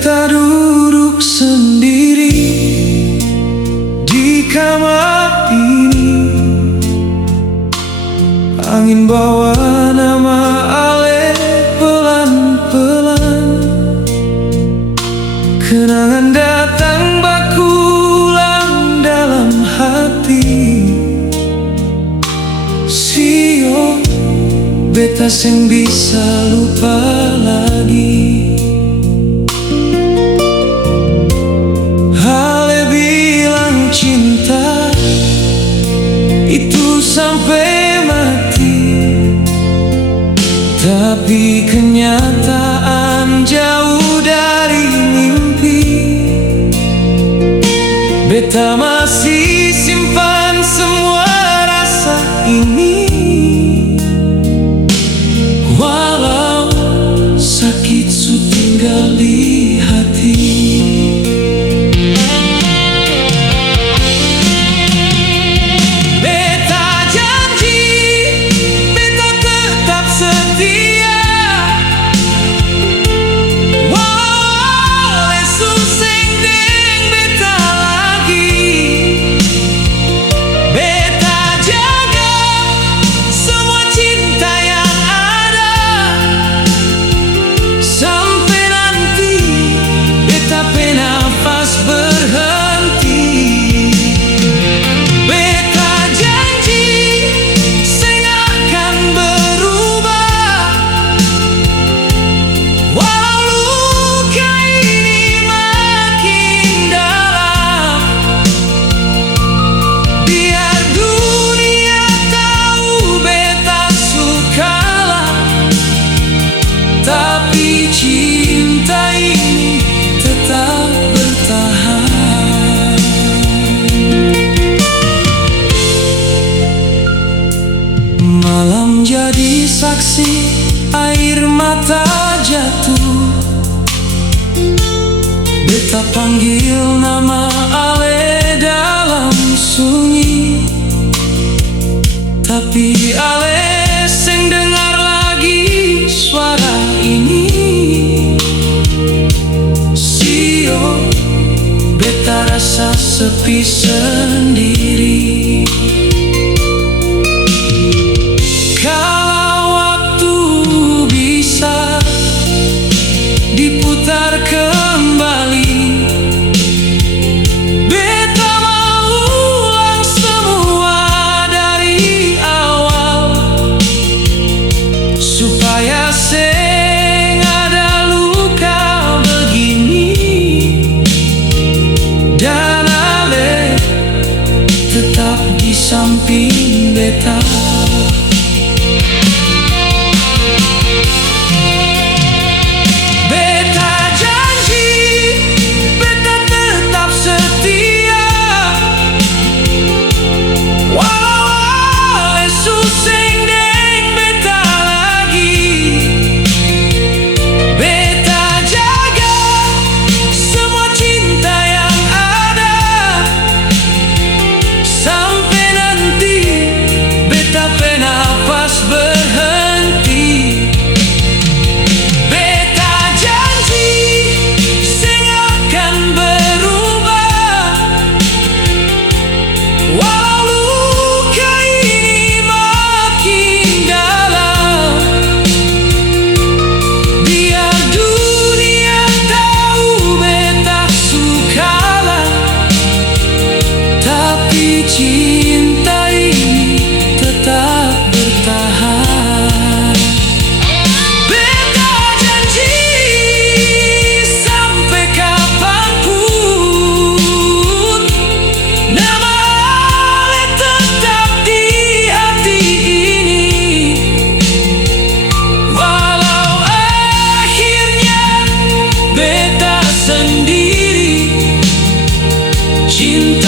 Beta duduk sendiri di kamar ini. Angin bawa nama Ale pelan-pelan. Kenangan datang bakulang dalam hati. Sio beta seng bisa lupa lagi. Ale bilang cinta itu sampai mati, tapi kenyataan jauh dari mimpi. Beta masih simpan semua rasa ini, walau sakit su tinggal di hati. Beta janji, beta tetap setia, walau esok seng deng beta lagi. Beta jaga semua cinta yang ada, sampai nanti beta pe nafas berhenti. Beta janji seng akan berubah, walau luka ini makin dalam. Biar dunia tahu beta sukalah, tapi cinta ini tetap bertahan. Malam jadi saksi, air mata jatuh. Beta panggil nama Ale dalam sunyi, tapi Ale seng dengar lagi suara ini. Sio beta rasa sepi sendiri. Kalau waktu bisa diputar kembali, beta mau ulang semua dari awal, supaya seng ada luka begini. Dan Ale tetap di samping beta. Beta janji, beta tetap setia, walau esok seng deng beta lagi. Beta jaga semua cinta yang ada, sampai nanti beta pe nafas berhenti. Beta janji seng akan berubah, walau luka ini makin dalam. Biar dunia tahu beta sukalah, tapi cinta ini tetap bertahan. Beta janji sampai kapanpun, nama Ale tetap di hati ini. Walau akhirnya beta sendiri, cinta